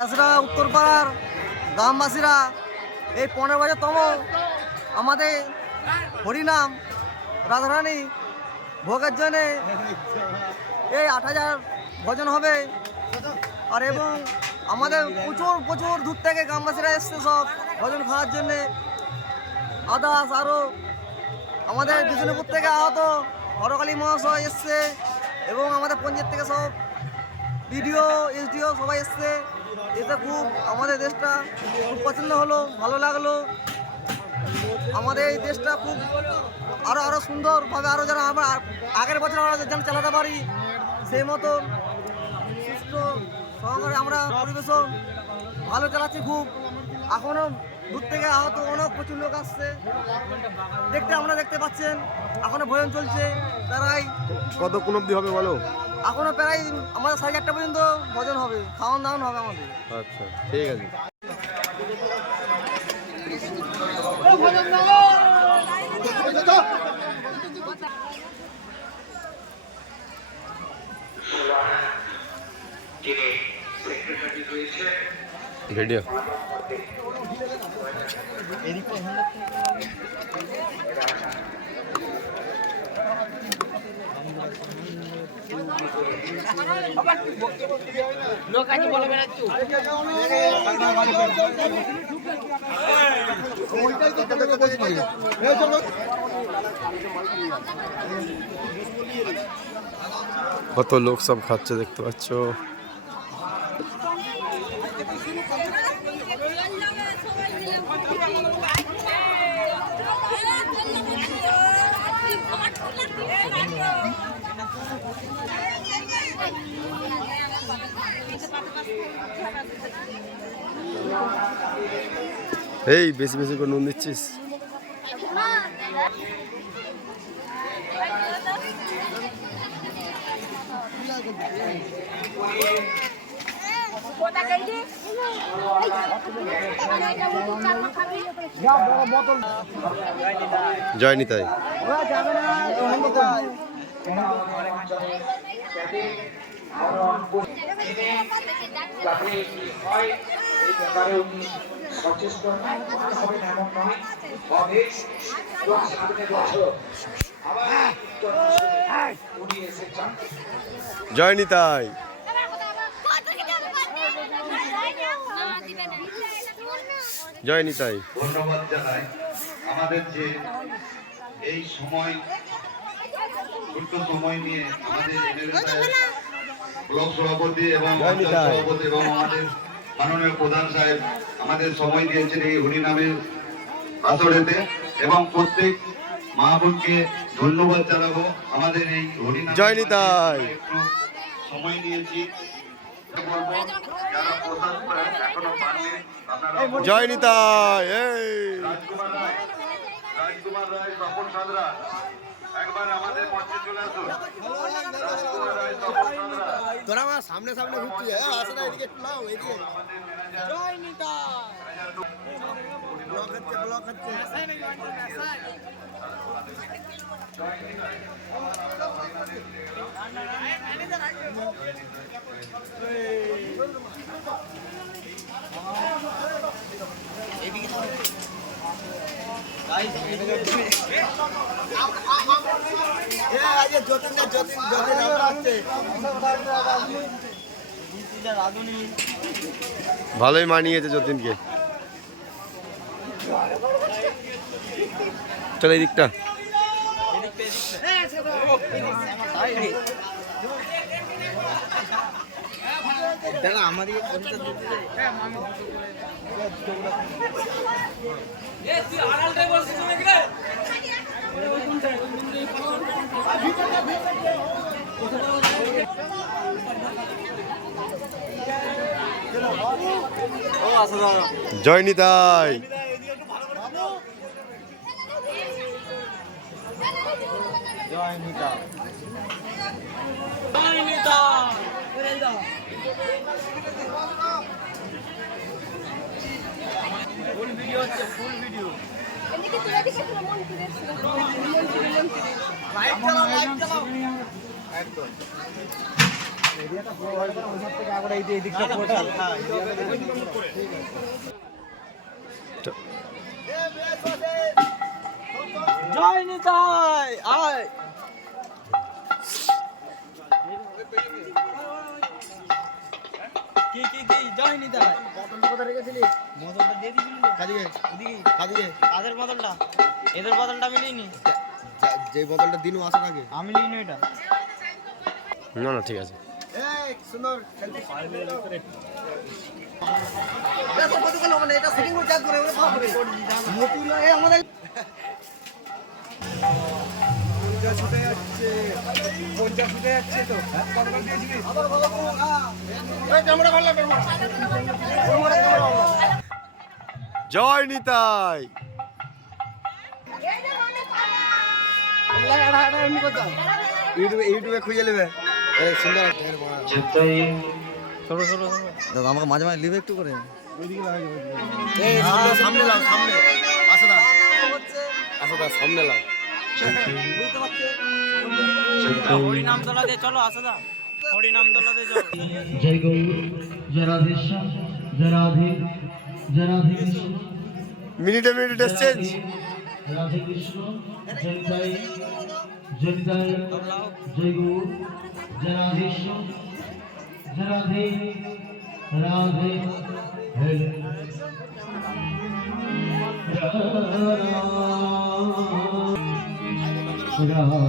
তাছাড়া উত্তরপাড়ার গ্রামবাসীরা এই পনেরো বছরতম আমাদের হরিনাম রাধারানী ভোগের জন্যে এই আট হাজার ভজন হবে। আর এবং আমাদের প্রচুর প্রচুর দূর থেকে গ্রামবাসীরা এসছে সব ভজন খাওয়ার জন্যে। আদাস আরও আমাদের বিষ্ণুপুর থেকে আহত হরকালী মহাশয় এসছে এবং আমাদের পঞ্চায়েত থেকে সব বিডিও, এসডিও সবাই এসছে। এতে খুব আমাদের দেশটা খুব পছন্দ হলো, ভালো লাগল। আমাদের এই দেশটা খুব আরও আরও সুন্দরভাবে আরও যেন আমরা আগের বছর আমরা যেন চালাতে পারি, সেই মতন সুস্থ সহকারে আমরা পরিবেশন ভালো চালাচ্ছি খুব। এখনও দূর থেকে আহত অনেক প্রচুর লোক আসছে। দেখতে আমরা দেখতে পাচ্ছেন এখনও ভজন চলছে তারাই কতক্ষণ অবধি হবে বলো? এখনও প্রায় আমাদের সাড়ে চারটা পর্যন্ত ভজন হবে খাওয়ান দাওয়ান হবে আমাদের। আচ্ছা ঠিক আছে। কত লোক সব খাচ্ছে দেখতে পাচ্ছ। এই বেশি বেশি করে নুন দিচ্ছিস? জয় নিতাই বছর আবার উনি এসেছেন জয় নিতাই। জয় নিতাই। ধন্যবাদ জানাই। আমাদের যে এই সময় ছোট্ট সময় নিয়ে আমাদের ব্লক সভাপতি এবং অঞ্চল সভাপতি এবং আমাদের মাননীয় প্রধান সাহেব আমাদের সময় দিয়েছেন এই হরিনামের আসরেতে এবং প্রত্যেক মা বোনকে ধন্যবাদ জানাব। আমাদের এই হরিনাম জয় নিতাই। সময় নিয়েছি। আপনারা জয় নিতাই এই। রাজকুমার রায় রাজকুমার রায় তপন সাঁতরা একবার আমাদের মঞ্চে চলে আসুন রাজকুমার রায় তপন সাঁতরা তোরা আমার সামনে সামনে ঘুরছি হ্যাঁ আসে না এদিকে একটু, নাও এদিকে। জয় ব্লক হচ্ছে ব্লক হচ্ছে। ভালোই মানিয়েছে যতীনকে। চল এই দিকটা দাদা আমাদেরকে পঞ্চাশ দিতে জয় নিতাই জয় নিতাই আয়। কি কি কি? জয় নিতাই। কোথায় রেখেছিলি? দিয়ে দিবি এদের আমি নিইনি। যে বোতলটা দিনু আসে নাকি আমি নিইনি এটা না না ঠিক আছে। এই সুন্দর মানে ছুটে যাচ্ছে। পঞ্চা ছুটে যাচ্ছে তো। এই ভালো ক্যামেরা জয় নিতাই। ইউটিউবে ইউটিউবে খুঁজে নেবে। সুন্দর দাদা আমাকে মাঝে মাঝে লিবে একটু করে। সামনে লাও সামনে আসো না। আসো তার সামনে লাও হরিনাম চলো আসো হরিনাম জয় গৌর জয় রাধেশ্যাম জয় রাধে। মিনিটে মিনিটে চেঞ্জ রাধে কৃষ্ণ জয় নিতাই জয় গৌর জয় রাধেশ্যাম জয় রাধে রাধে হরে রাম